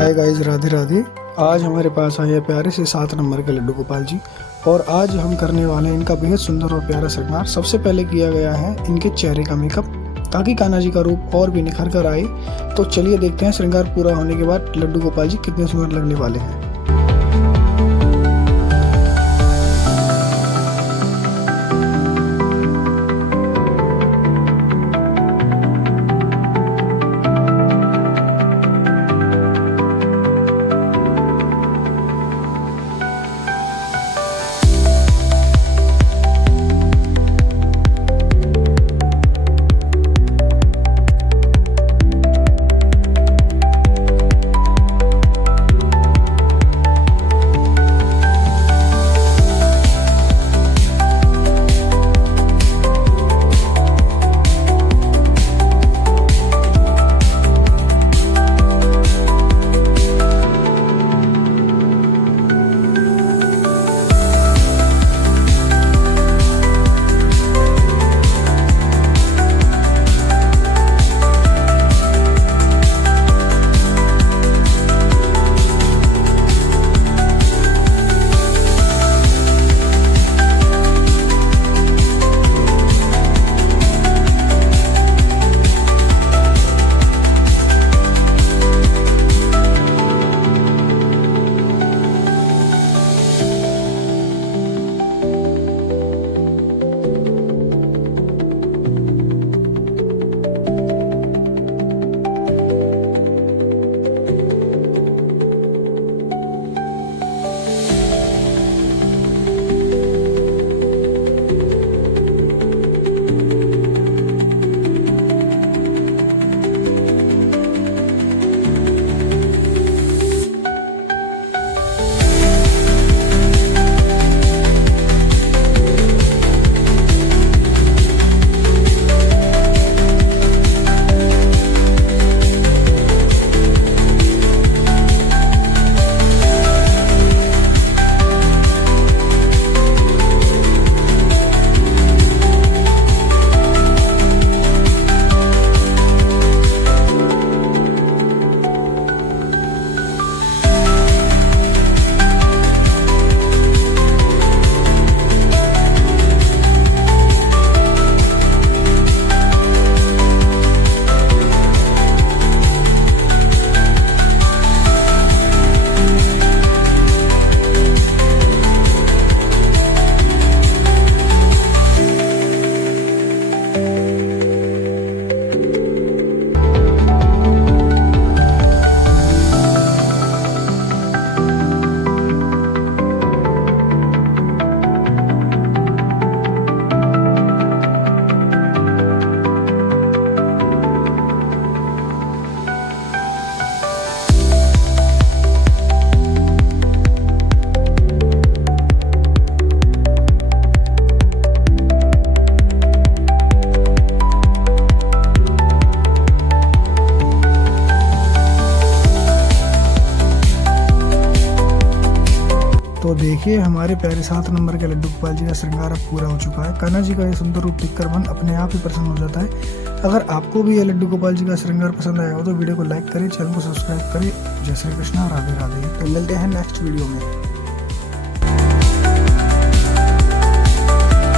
Hi guys, Radhe Radhe. आज हमारे पास आए हैं प्यारे से 7 नंबर के लड्डू गोपाल जी, और आज हम करने वाले हैं इनका बेहद सुंदर और प्यारा श्रृंगार। सबसे पहले किया गया है इनके चेहरे का मेकअप, ताकि कान्हा जी का रूप और भी निखर कर आए। तो चलिए देखते हैं श्रृंगार पूरा होने के बाद लड्डू गोपाल जी कितने सुंदर लगने वाले हैं। तो देखिए, हमारे प्यारे 7 नंबर के लड्डू गोपाल जी का श्रृंगार अब पूरा हो चुका है। कान्हा जी का ये सुंदर रूप देखकर मन अपने आप ही प्रसन्न हो जाता है। अगर आपको भी ये लड्डू गोपाल जी का श्रृंगार पसंद आया हो तो वीडियो को लाइक करें, चैनल को सब्सक्राइब करें। जय श्री कृष्णा, राधे राधे। तो मिलते हैं नेक्स्ट वीडियो में।